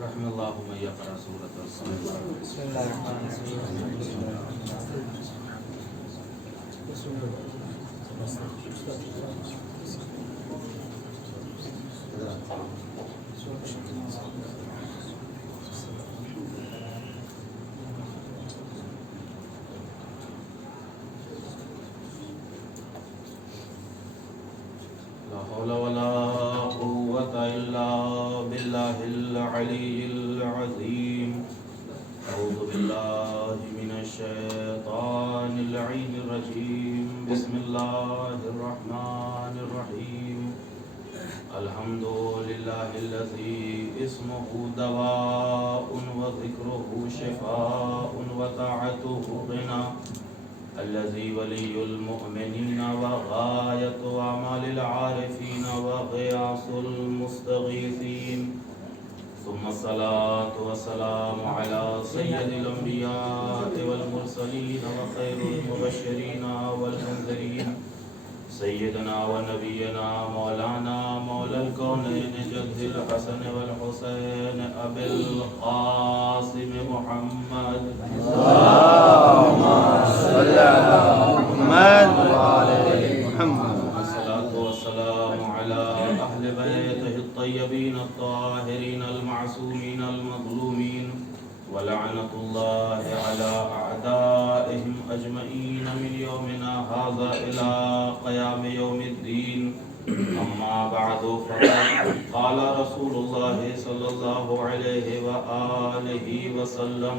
رحم اللہ من یقرأ سورۃ الصلاۃ. بسم اللہ الرحمن لا حول ولا قوة إلا بالله العلي العظيم. أعوذ بالله من الشيطان اللعين الرجيم. بسم الله الرحمن الرحيم. الحمد لله الذي اسمه دواء وذكره شفاء وطاعته غنى. الذي ولي المؤمنين وغاية أعمال العارفين وغياث المستغيثين. ثم الصلاة والسلام على سيد الأنبياء والمرسلين وخير المبشرين والمنذرين سيدنا ونبينا مولانا مولى الكونين جد الحسن والحسين أبي القاسم محمد. اللهم صل على محمد وعلى آل محمد. الصلاة والسلام على أهل بيته الطيبين الطاهرين المعصومين المظلومين ولعنة الله على أعدائهم أجمعين من يومنا هذا إلى قيام يوم الدين. أما بعد فقد قال رسول الله صلى الله عليه وآله وسلم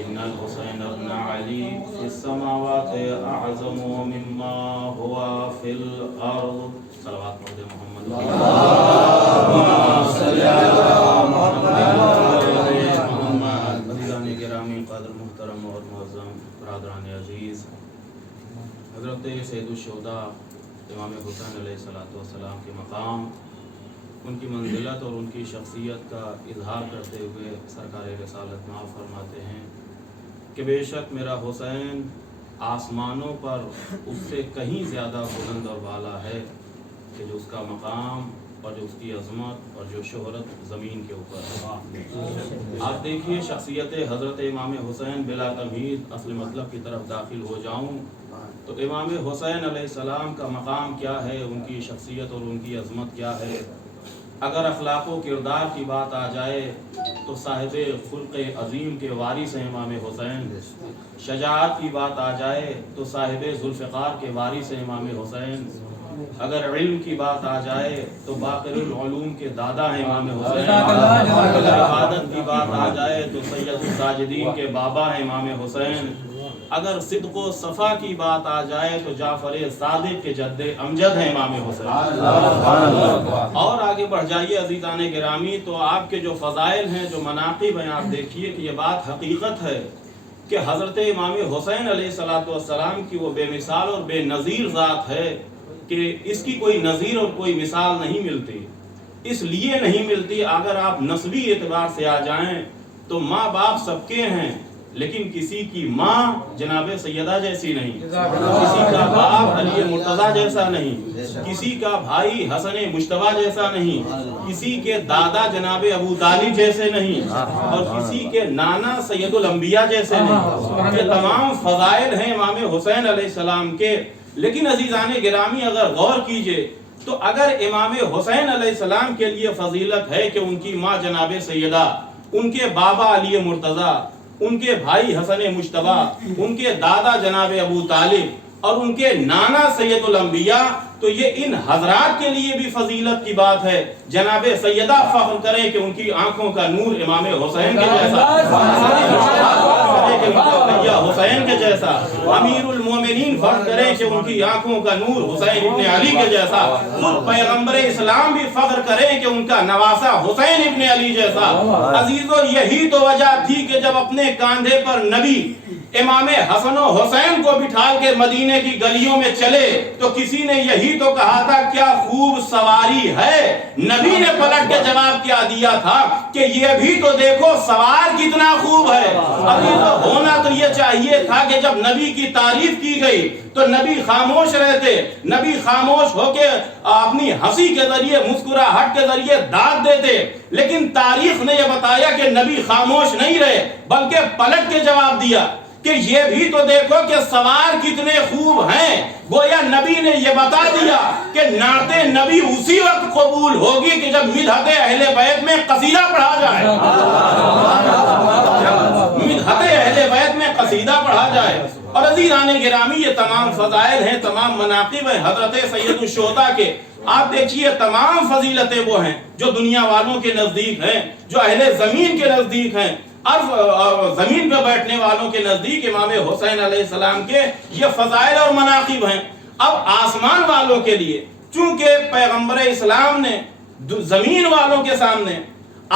إن الحسين بن علي في السماوات أعظم مما هو في الأرض. صلوات محمد. اللهم صل على محمد. عزیزان گرامی قدر محترم اور معظم برادران عزیز، حضرت سید الشہداء امام حسین علیہ السلام کے مقام، ان کی منزلت اور ان کی شخصیت کا اظہار کرتے ہوئے سرکار رسالت معاف فرماتے ہیں کہ بے شک میرا حسین آسمانوں پر اس سے کہیں زیادہ بلند اور بالا ہے کہ جو اس کا مقام اور جو اس کی عظمت اور جو شہرت زمین کے اوپر ہے. آپ دیکھیے شخصیت حضرت امام حسین، بلا تمہید اصل مطلب کی طرف داخل ہو جاؤں تو امام حسین علیہ السلام کا مقام کیا ہے، ان کی شخصیت اور ان کی عظمت کیا ہے. اگر اخلاق و کردار کی بات آ جائے تو صاحب خلق عظیم کے وارث ہیں امام حسین. شجاعت کی بات آ جائے تو صاحب ذوالفقار کے وارث ہیں امام حسین. اگر علم کی بات آ جائے تو باقر العلوم کے دادا ہیں امام حسین. اگر عبادت کی بات آ جائے تو سید الساجدین کے بابا ہیں امام حسین. اگر صدق و صفا کی بات آ جائے تو جعفر صادق کے جد امجد ہیں امام حسین. اور آگے بڑھ جائیے عزیزان گرامی تو آپ کے جو فضائل ہیں، جو مناقب ہیں، آپ دیکھیے کہ یہ بات حقیقت ہے کہ حضرت امام حسین علیہ السلام کی وہ بے مثال اور بے نظیر ذات ہے کہ اس کی کوئی نظیر اور کوئی مثال نہیں ملتی. اس لیے نہیں ملتی، اگر آپ نسبی اعتبار سے آ جائیں تو ماں باپ سب کے ہیں، لیکن کسی کی ماں جناب سیدہ جیسی نہیں، کسی کا باپ علی مرتضیٰ جیسا نہیں، کسی کا بھائی حسن مجتبیٰ جیسا نہیں، کسی کے دادا جناب ابو طالب جیسے نہیں، اور کسی کے نانا سید الانبیاء جیسے نہیں. یہ تمام فضائل ہیں امام حسین علیہ السلام کے. لیکن عزیزان گرامی اگر غور کیجئے تو اگر امام حسین علیہ السلام کے لیے فضیلت ہے کہ ان کی ماں جناب سیدہ، ان کے بابا علی مرتضیٰ، ان کے بھائی حسن مجتبیٰ، ان کے دادا جناب ابو طالب اور ان کے نانا سید الانبیاء، تو یہ ان حضرات کے لیے بھی فضیلت کی بات ہے. جناب سیدہ فخر کریں کہ ان کی آنکھوں کا نور امام حسین کے جیسا، حسین کے جیسا. امیر المومنین فخر کریں کہ ان کی آنکھوں کا نور حسین ابن علی کے جیسا. خود پیغمبر اسلام بھی فخر کریں کہ ان کا نواسا حسین ابن علی جیسا. عزیزو، یہی تو وجہ تھی کہ جب اپنے کاندھے پر نبی امام حسن و حسین کو بٹھال کے مدینے کی گلیوں میں چلے تو کسی نے یہی تو کہا تھا کیا خوب سواری ہے، نبی نے پلٹ کے جواب کیا دیا تھا کہ یہ بھی تو دیکھو سوار کتنا خوب ہے۔ ابھی تو ہونا تو یہ چاہیے تھا کہ جب نبی کی تعریف کی گئی تو نبی خاموش رہتے، نبی خاموش ہو کے اپنی ہنسی کے ذریعے، مسکراہٹ کے ذریعے داد دیتے، لیکن تاریخ نے یہ بتایا کہ نبی خاموش نہیں رہے بلکہ پلٹ کے جواب دیا کہ یہ بھی تو دیکھو کہ سوار کتنے خوب ہیں۔ گویا نبی نے یہ بتا دیا کہ نعت نبی اسی وقت قبول ہوگی کہ جب مدحت اہل بیت میں قصیدہ پڑھا جائے، مدحت اہل بیت میں قصیدہ پڑھا جائے۔ اور عزیزان گرامی یہ تمام فضائل ہیں، تمام مناقب ہیں حضرت سید الشہداء کے۔ آپ دیکھیے تمام فضیلتیں وہ ہیں جو دنیا والوں کے نزدیک ہیں، جو اہل زمین کے نزدیک ہیں، زمین پہ بیٹھنے والوں کے نزدیک امام حسین علیہ السلام کے یہ فضائل اور مناقب ہیں۔ اب آسمان والوں کے لیے چونکہ پیغمبر اسلام نے زمین والوں کے سامنے،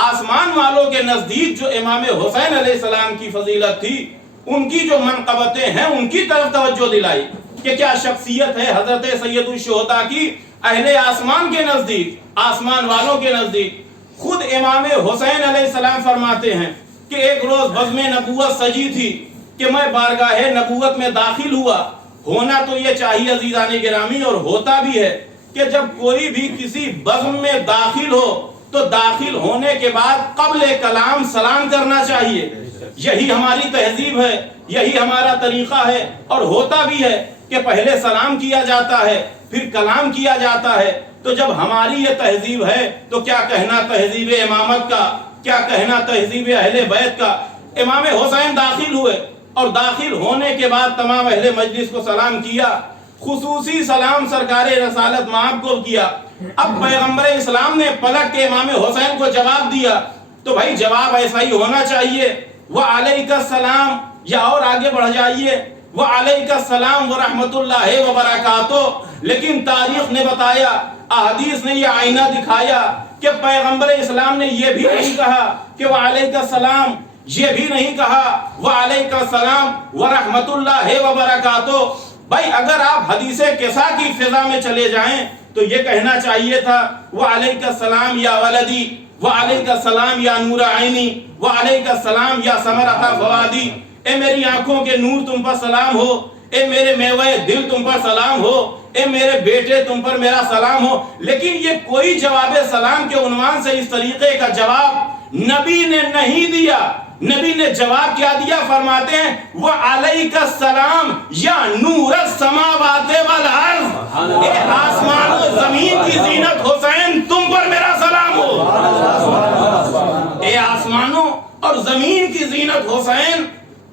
آسمان والوں کے نزدیک جو امام حسین علیہ السلام کی فضیلت تھی، ان کی جو منقبتیں ہیں ان کی طرف توجہ دلائی کہ کیا شخصیت ہے حضرت سید الشہداء کی اہل آسمان کے نزدیک، آسمان والوں کے نزدیک۔ خود امام حسین علیہ السلام فرماتے ہیں کہ ایک روز بزم نبوت سجی تھی کہ میں بارگاہ نبوت میں داخل ہوا۔ ہونا تو یہ چاہیے عزیزان گرامی، اور ہوتا بھی ہے، کہ جب کوئی بھی کسی بزم میں داخل ہو تو داخل ہونے کے بعد قبل کلام سلام کرنا چاہیے۔ یہی ہماری تہذیب ہے، یہی ہمارا طریقہ ہے، اور ہوتا بھی ہے کہ پہلے سلام کیا جاتا ہے پھر کلام کیا جاتا ہے۔ تو جب ہماری یہ تہذیب ہے تو کیا کہنا تہذیب امامت کا، کیا کہنا تہذیب اہل بیت کا۔ امام حسین داخل ہوئے اور داخل ہونے کے بعد تمام اہل مجلس کو سلام کیا، خصوصی سلام سرکار رسالت مآب کو کیا۔ اب پیغمبر اسلام نے پلٹ کے امام حسین کو جواب دیا تو بھائی جواب ایسا ہی ہونا چاہیے، وعلیک السلام، یا اور آگے بڑھ جائیے وعلیک السلام ورحمۃ اللہ وبرکاتہ۔ لیکن تاریخ نے بتایا، احادیث نے یہ آئینہ دکھایا کہ پیغمبر اسلام نے یہ بھی نہیں کہا کہ وعلیک السلام، یہ بھی نہیں کہا وعلیک السلام ورحمۃ اللہ وبرکاتہ۔ بھائی اگر آپ حدیث قصہ کی فضا میں چلے جائیں تو یہ کہنا چاہیے تھا وعلیک السلام یا ولدی، وعلیک السلام یا نور عینی، وعلیک السلام یا ثمرۃ فؤادی۔ اے میری آنکھوں کے نور تم پر سلام ہو، اے میرے میوے دل تم پر سلام ہو، اے میرے بیٹے تم پر میرا سلام ہو۔ لیکن یہ کوئی جواب سلام کے عنوان سے اس طریقے کا جواب نبی نے نہیں دیا۔ نبی نے جواب کیا دیا؟ فرماتے ہیں وعلیک السلام یا نور السماوات والارض، اے آسمان و زمین کی زینت حسین تم پر میرا سلام ہو، اے آسمانوں اور زمین کی زینت حسین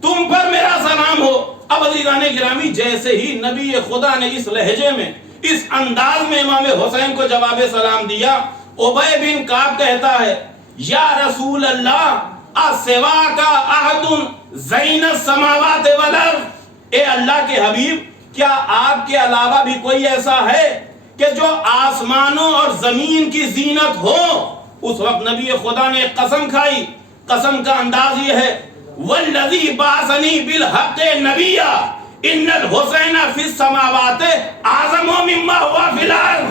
تم پر میرا سلام ہو۔ اب عزیزان گرامی جیسے ہی نبی خدا نے اس لہجے میں، اس انداز میں امام حسین کو جواب سلام دیا، ابی بن کعب کہتا ہے یا رسول اللہ اسوا کا احد زین السماوات والارض، اے اللہ کے حبیب کیا آپ کے علاوہ بھی کوئی ایسا ہے کہ جو آسمانوں اور زمین کی زینت ہو؟ اس وقت نبی خدا نے قسم کھائی، قسم کا انداز یہ ہے والذی بعثنی بالحق نبیا ان الحسین فی السماوات اعظم مما هو فی الارض۔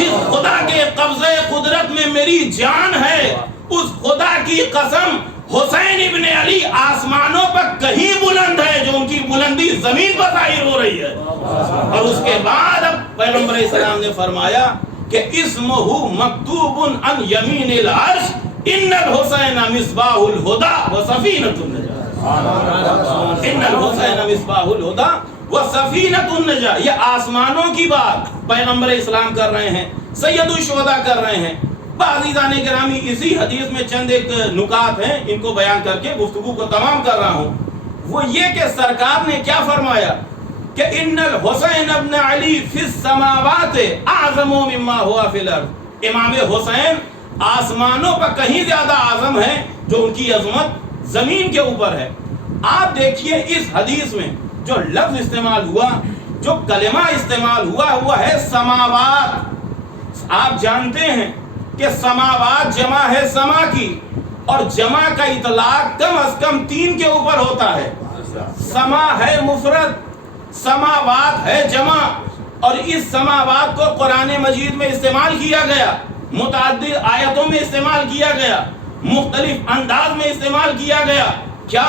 جس خدا کے قبضے قدرت میں میری جان ہے، اس خدا کی قسم حسین ابن علی آسمانوں پر کہیں بلند ہے جو ان کی بلندی زمین پر ظاہر ہو رہی ہے۔ اور اس کے بعد اب پیغمبر اسلام نے فرمایا کہ اسمہ مکتوب عن یمین العرش ان الحسین مصباح الہدی وسفینۃ النجاۃ، ان الحسین مصباح الہدی وسفینۃ النجاۃ۔ یہ آسمانوں کی بات پیغمبر اسلام کر رہے ہیں، سید الشہداء کر رہے ہیں۔ عزیزان گرامی اسی حدیث میں چند ایک نکات ہیں، ان کو بیان کر کے گفتگو کو تمام کر رہا ہوں۔ وہ یہ کہ سرکار نے کیا فرمایا کہ ان الحسین ابن علی فی السماوات اعظم مما هو فی الارض، امام حسین آسمانوں پر کہیں زیادہ اعظم ہے جو ان کی عظمت زمین کے اوپر ہے۔ آپ دیکھیے اس حدیث میں جو لفظ استعمال ہوا، جو کلمہ استعمال ہوا وہ ہے سماوات۔ آپ جانتے ہیں کہ سماوات جمع ہے سما کی، اور جمع کا اطلاق کم از کم 3 کے اوپر ہوتا ہے. سما ہے مفرد، سماوات ہے جمع، اور اس سماوات کو قرآن مجید میں استعمال کیا گیا، متعدد آیتوں میں استعمال کیا گیا، مختلف انداز میں استعمال کیا گیا. کیا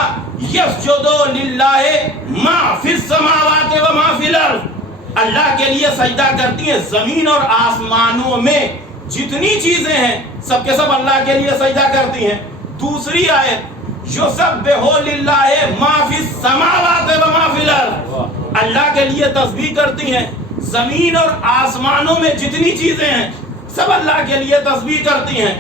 یسجدو للہ ما فی السماوات و ما فی الارض، اللہ کے لیے سجدہ کرتی ہیں زمین اور آسمانوں میں جتنی چیزیں ہیں سب کے سب اللہ کے لیے سجدہ کرتی ہیں. دوسری آیت یسبح للہ ما فی السماوات و ما فی الارض، اللہ کے لیے تسبیح کرتی ہیں زمین اور آسمانوں میں جتنی چیزیں ہیں سب اللہ کے لیے تسبیح کرتی ہیں.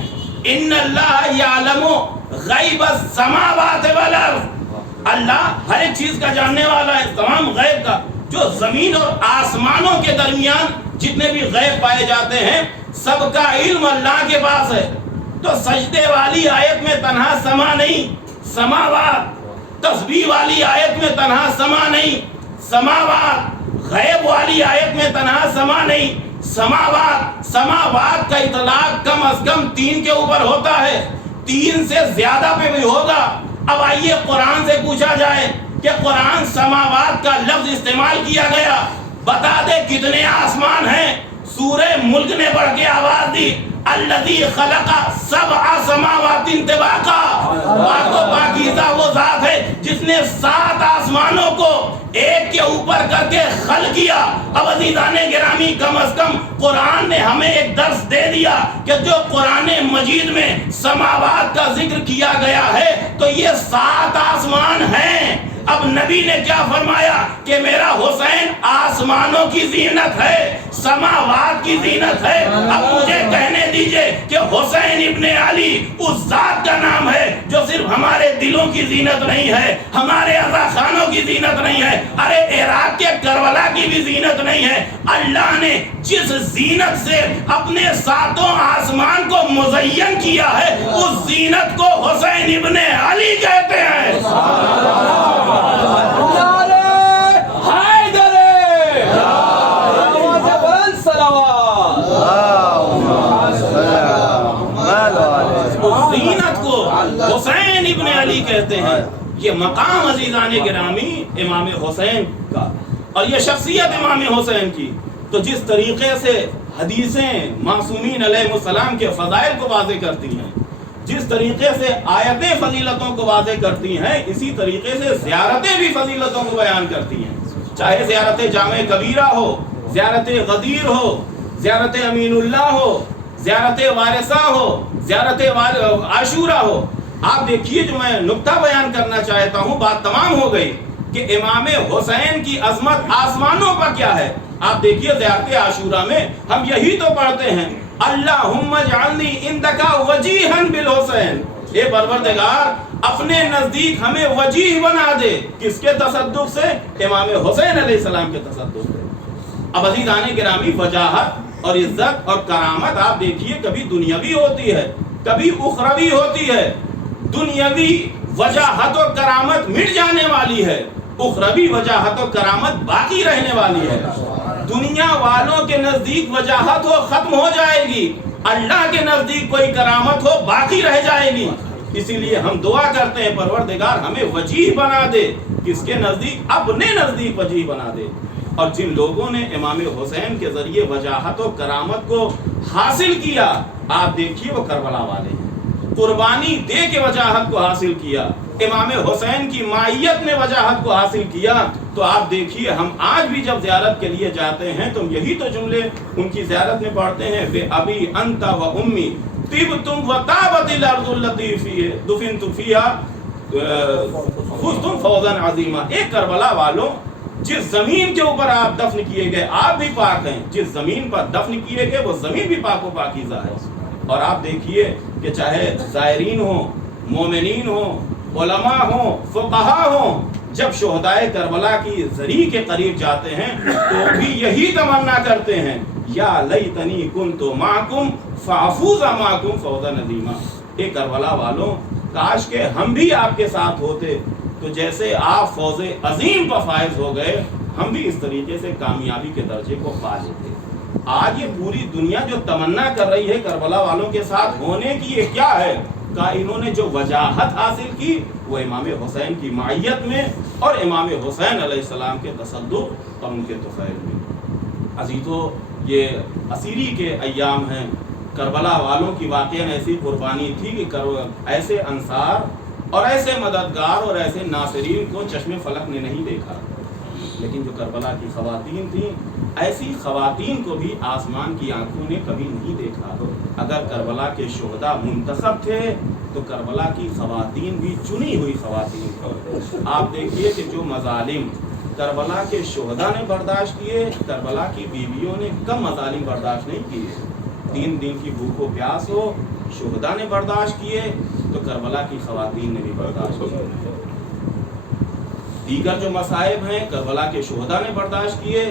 ان اللہ یعلم غیب السماوات والارض، اللہ ہر ایک چیز کا جاننے والا ہے، تمام غیب کا، جو زمین اور آسمانوں کے درمیان جتنے بھی غیب پائے جاتے ہیں سب کا علم اللہ کے پاس ہے. تو سجدے والی آیت میں تنہا سما نہیں سماوات، تسبیح والی آیت میں تنہا سما نہیں سماوات، غیب والی آیت میں تنہا سما نہیں سماوات. سماوات کا اطلاق کم از کم 3 کے اوپر ہوتا ہے، 3 سے زیادہ پہ بھی ہوگا. اب آئیے قرآن سے پوچھا جائے کہ قرآن سماوات کا لفظ استعمال کیا گیا، بتا دے کتنے آسمان ہیں. سورہ ملک نے پڑھ کے آواز دی الذی خلق 7 سماوات طباقا، پاک و پاکیزہ وہ ذات ہے جس نے 7 آسمانوں کو ایک کے اوپر کر کے خلق کیا. اب عزیزان گرامی کم از کم قرآن نے ہمیں ایک درس دے دیا کہ جو قرآن مجید میں سماوات کا ذکر کیا گیا ہے تو یہ 7 آسمان ہیں. اب نبی نے کیا فرمایا کہ میرا حسین آسمانوں کی زینت ہے، سماوات کی زینت ہے. اب مجھے کہنے دیجئے کہ حسین ابن علی اس ذات کا نام ہے جو صرف ہمارے دلوں کی زینت نہیں ہے، ہمارے عزا خانوں کی زینت نہیں ہے، ارے عراق کے کربلا کی بھی زینت نہیں ہے. اللہ نے جس زینت سے اپنے 7 آسمان کو مزین کیا ہے اس زینت کو حسین ابن علی کہتے ہیں. زینت کو حسین ابن علی کہتے ہیں. یہ مقام عزیزان گرامی امام حسین کا اور یہ شخصیت امام حسین کی، تو جس طریقے سے حدیثیں معصومین علیہ السلام کے فضائل کو واضح کرتی ہیں، جس طریقے سے آیتیں فضیلتوں کو واضح کرتی ہیں، اسی طریقے سے زیارتیں بھی فضیلتوں کو بیان کرتی ہیں. چاہے زیارت جامع کبیرہ ہو، زیارت غدیر ہو، زیارت امین اللہ ہو، زیارت وارثہ ہو، زیارت عاشورہ ہو. آپ دیکھیے جو میں نکتہ بیان کرنا چاہتا ہوں، بات تمام ہو گئی کہ امام حسین کی عظمت آسمانوں پر کیا ہے. آپ دیکھیے زیارت عاشورہ میں ہم یہی تو پڑھتے ہیں اللہم اجعلنی عندک وجیہا بالحسین، اے پروردگار اپنے نزدیک ہمیں وجیہ بنا دے. کس کے تصدق سے؟ امام حسین علیہ السلام کے تصدق سے. اب عزیزان گرامی وجاہت اور عزت اور کرامت آپ دیکھیے کبھی دنیاوی ہوتی ہے کبھی اخروی ہوتی ہے. دنیاوی وجاہت و کرامت مٹ جانے والی ہے، اخروی وجاہت و کرامت باقی رہنے والی ہے. دنیا والوں کے نزدیک وجاہت ہو ختم ہو جائے گی، اللہ کے نزدیک کوئی کرامت ہو باقی رہ جائے گی. اسی لیے ہم دعا کرتے ہیں پروردگار ہمیں وجیہ بنا دے. کس کے نزدیک؟ اپنے نزدیک وجیہ بنا دے. اور جن لوگوں نے امام حسین کے ذریعے وجاہت و کرامت کو حاصل کیا، آپ دیکھیے وہ کربلا والے ہیں، قربانی دے کے وجاہت کو حاصل کیا. امام حسین کی مائیت نے وجاہت کو حاصل کیا. تو آپ دیکھیے ہم آج بھی جب زیارت کے لیے جاتے ہیں تو یہی تو جملے ان کی زیارت میں پڑھتے ہیں، بے ابی انت و امی طبتم و طابت الارض التي دفنتم فيها فزتم فوزا عظیما. ایک کربلا والوں، جس زمین کے اوپر آپ دفن کیے گئے آپ بھی پاک ہیں، جس زمین پر دفن کیے گئے وہ زمین بھی پاک و پاکیزہ ہے. اور آپ دیکھیے کہ چاہے زائرین ہوں، مومنین ہوں، علماء ہوں، فقہاء ہوں، جب شہدائے کربلا کی زری کے قریب جاتے ہیں تو بھی یہی تمنا کرتے ہیں یا لیتنی کنت معکم فافوز معکم فوزا عظیما. اے کربلا والوں کاش کہ ہم بھی آپ کے ساتھ ہوتے تو جیسے آپ فوز عظیم پر فائز ہو گئے ہم بھی اس طریقے سے کامیابی کے درجے کو پا لیتے. آج یہ پوری دنیا جو تمنا کر رہی ہے کربلا والوں کے ساتھ ہونے کی، یہ کیا ہے؟ کا انہوں نے جو وجاہت حاصل کی وہ امام حسین کی معیت میں اور امام حسین علیہ السلام کے تصدق اور ان کے طفیل میں۔ عزیزو، یہ اسیری کے ایام ہیں، کربلا والوں کی واقعاً ایسی قربانی تھی کہ ایسے انصار اور ایسے مددگار اور ایسے ناصرین کو چشم فلک نے نہیں دیکھا، لیکن جو کربلا کی خواتین تھیں، ایسی خواتین کو بھی آسمان کی آنکھوں نے کبھی نہیں دیکھا۔ اگر کربلا کے شہداء منتخب تھے تو کربلا کی خواتین بھی چنی ہوئی خواتین تھیں۔ آپ دیکھیے کہ جو مظالم کربلا کے شہداء نے برداشت کیے، کربلا کی بیویوں نے کم مظالم برداشت نہیں کیے۔ 3 دن کی بھوک و پیاس ہو، شہداء نے برداشت کیے تو کربلا کی خواتین نے بھی برداشت کیے۔ دیگر جو مصائب ہیں کربلا کے شہداء نے برداشت کیے،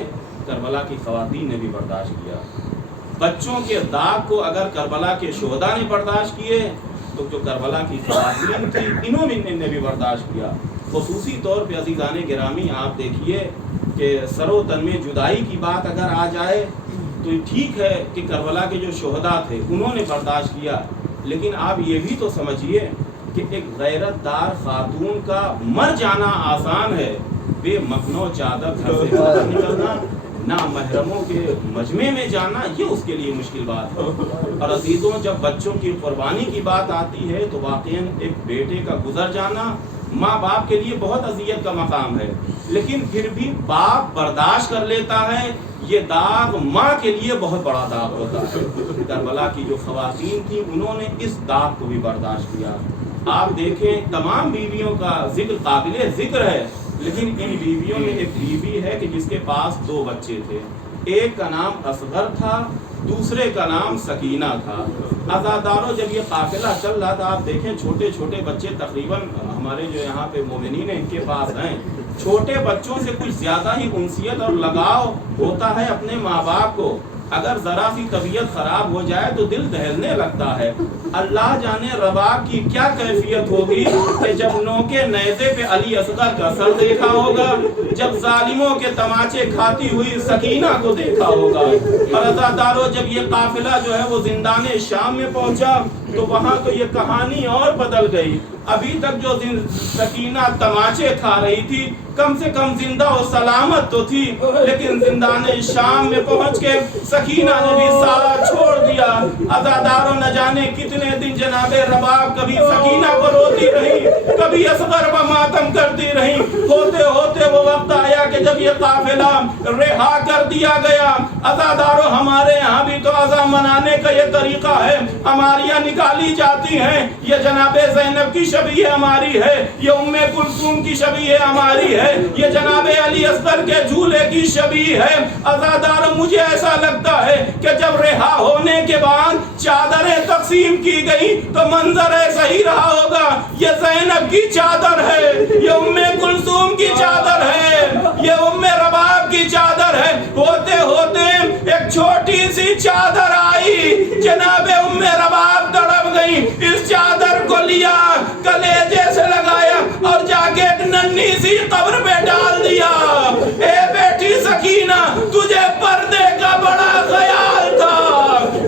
کربلا کی خواتین نے بھی برداشت کیا۔ بچوں کے داغ کو اگر کربلا کے شہداء نے برداشت کیے تو جو کربلا کی خواتین تھی انہوں نے بھی برداشت کیا۔ خصوصی طور پہ عزیزان گرامی آپ دیکھیے کہ سر و تن میں جدائی کی بات اگر آ جائے تو ٹھیک ہے کہ کربلا کے جو شہداء تھے انہوں نے برداشت کیا، لیکن آپ یہ بھی تو سمجھیے کہ ایک غیرت دار خاتون کا مر جانا آسان ہے، بے مکھنو چادر گھر سے باہر نکلنا، نہ محرموں کے مجمع میں جانا، یہ اس کے لیے مشکل بات ہے۔ اور عزیزوں، جب بچوں کی قربانی کی بات آتی ہے تو واقعاً ایک بیٹے کا گزر جانا ماں باپ کے لیے بہت اذیت کا مقام ہے، لیکن پھر بھی باپ برداشت کر لیتا ہے۔ یہ داغ ماں کے لیے بہت بڑا داغ ہوتا ہے۔ کربلا کی جو خواتین تھیں انہوں نے اس داغ کو بھی برداشت کیا۔ آپ دیکھیں تمام بیویوں کا ذکر قابل ذکر ہے، لیکن ان بیویوں میں ایک بیوی ہے کہ جس کے پاس 2 بچے تھے، ایک کا نام اصغر تھا، دوسرے کا نام سکینہ تھا۔ عزاداروں جب یہ قافلہ چل رہا تھا، آپ دیکھیں چھوٹے چھوٹے بچے تقریباً ہمارے جو یہاں پہ مومنین ہیں ان کے پاس ہیں، چھوٹے بچوں سے کچھ زیادہ ہی انسیت اور لگاؤ ہوتا ہے اپنے ماں باپ کو۔ اگر ذرا سی طبیعت خراب ہو جائے تو دل دہلنے لگتا ہے۔ اللہ جانے رباب کی کیا کیفیت ہوگی کہ جب نوکے نیزے پہ علی اصغر کا سر دیکھا ہوگا، جب ظالموں کے تماچے کھاتی ہوئی سکینہ کو دیکھا ہوگا۔ اور عزاداروں جب یہ قافلہ جو ہے وہ زندان شام میں پہنچا تو وہاں تو یہ کہانی اور بدل گئی۔ ابھی تک جو سکینہ تماچے کھا رہی تھی کم سے کم زندہ و سلامت تو تھی، لیکن زندان شام میں پہنچ کے سکینہ نے بھی سارا چھوڑ دیا۔ عزاداروں نہ جانے کتنے دن جناب رباب کبھی سکینہ کو روتی رہی، کبھی اصغر پر ماتم کرتی رہی۔ ہوتے ہوتے وہ وقت آیا کہ جب یہ قافلہ رہا کر دیا گیا۔ عزاداروں ہمارے یہاں بھی تو عزا منانے کا یہ طریقہ ہے، ہماریاں نکالی جاتی ہیں۔ یہ جناب زینب کی شبیہ ہماری ہے، یہ ام کلثوم کی شبیہ ہماری ہے، یہ جناب علی اصغر کے جھولے کی شبیہ ہے۔ عزاداروں مجھے ایسا لگتا ہے کہ جب رہا ہونے کے بعد چادریں تقسیم کی گئی تو منظر ایسا ہی رہا ہوگا۔ یہ زینب کی چادر ہے، یہ ام کلثوم کی چادر ہے، یہ ام رباب کی چادر ہے۔ ہوتے ہوتے ایک چھوٹی سی چادر آئی، جناب ام رباب تڑپ گئی، اس چادر کو لیا کلیجے سے لگایا اور جا کے ایک ننھی سی قبر پہ ڈال دیا۔ اے بیٹی سکینہ تجھے پردے کا بڑا خیال تھا،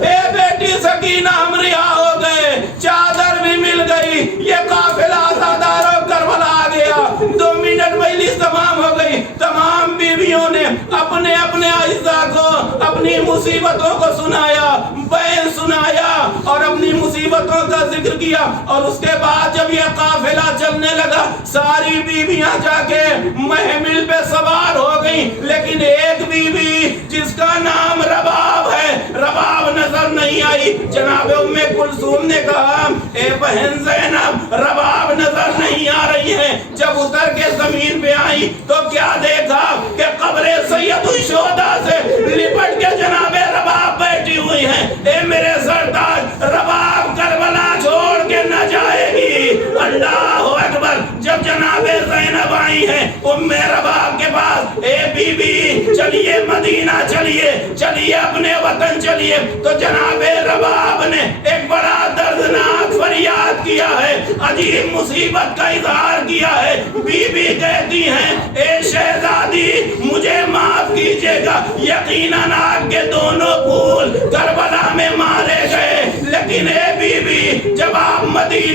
اے بیٹی سکینہ ہم رہا ہو گئے، چادر بھی مل گئی۔ یہ قافلہ عزاداروں کربلا آ گیا۔ 2 منٹ مجلس تمام ہو گئی، تمام بیویوں نے اپنے اپنے اعزاء کو اپنی مصیبتوں کو سنایا، بیان سنایا اور اپنی مصیبتوں کا ذکر کیا۔ اور اس کے بعد جب یہ قافلہ چلنے لگا ساری بیویاں جا کے محمل پہ سوار ہو گئیں، لیکن ایک بیوی جس کا نام رباب ہے، رباب نظر نہیں آئی۔ جناب ام کلثوم نے کہا اے بہن زینب رباب نظر نہیں آ رہی ہے۔ جب اتر کے زمین پہ آئی تو کیا دیکھا کہ قبر سید الشہداء سے لپٹ کے جناب رباب بیٹھی ہوئی ہیں۔ اے میرے سردار رباب کربلا چھوڑ کے نہ جائے گی۔ اللہ اکبر۔ جب جناب زینب آئی ہیں ام رباب کے پاس، اے بی بی چلیے مدینہ چلیے، چلیے اپنے وطن چلیے، تو جناب رباب نے ایک بڑا دردناک فریاد کیا ہے، عجیب مصیبت کا اظہار کیا ہے۔ بی بی کہتی ہیں اے شہزادی مجھے معاف کیجئے گا، یقیناً آپ کے دونوں پھول کربلا میں مارے گئے، لیکن اے بی بی جب آپ مدینہ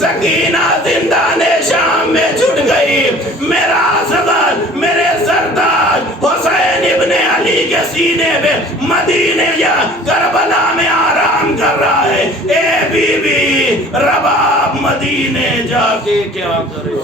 سکینہ زندان شام میں چھٹ گئی، میرا اصغر میرے سردار حسین ابن علی کے سینے پہ مدینے یا کربلا میں آرام کر رہا ہے۔ اے بی بی رباب مدینے جا کے کیا کرے؟